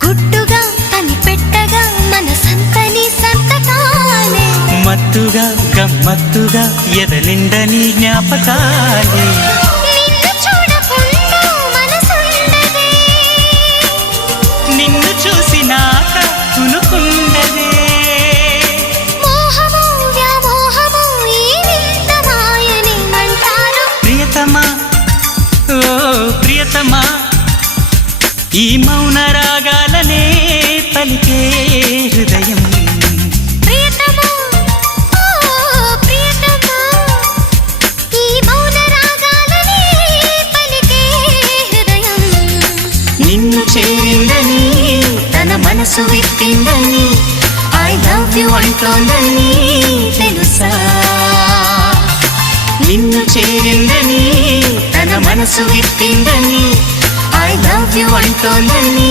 గుట్టుగా కనిపెట్టగా మనసంతని సంతకాలే మత్తుగా గమ్మత్తుగా ఎదలిండని జ్ఞాపకాలే నిన్ను చూడకుండా మనసుండదే నిన్ను చూసినాక తునుకుండదే మోహమో వ్యామోహమో ఈ వింత మాయని అంటారు ప్రియతమా ఓ ప్రియతమా ఈ మౌన రాగాలనే పలికే హృదయం ప్రియతమా ఓ ప్రియతమా ఈ మౌన రాగాలనే పలికే హృదయం నిన్ను చేరిందని తన మనసు విప్పిందని ఐ లవ్ యు అంటోందని తెలుసా నిన్ను చేరిందని తన మనసు విప్పిందని ఐ లవ్ యు అంటోందని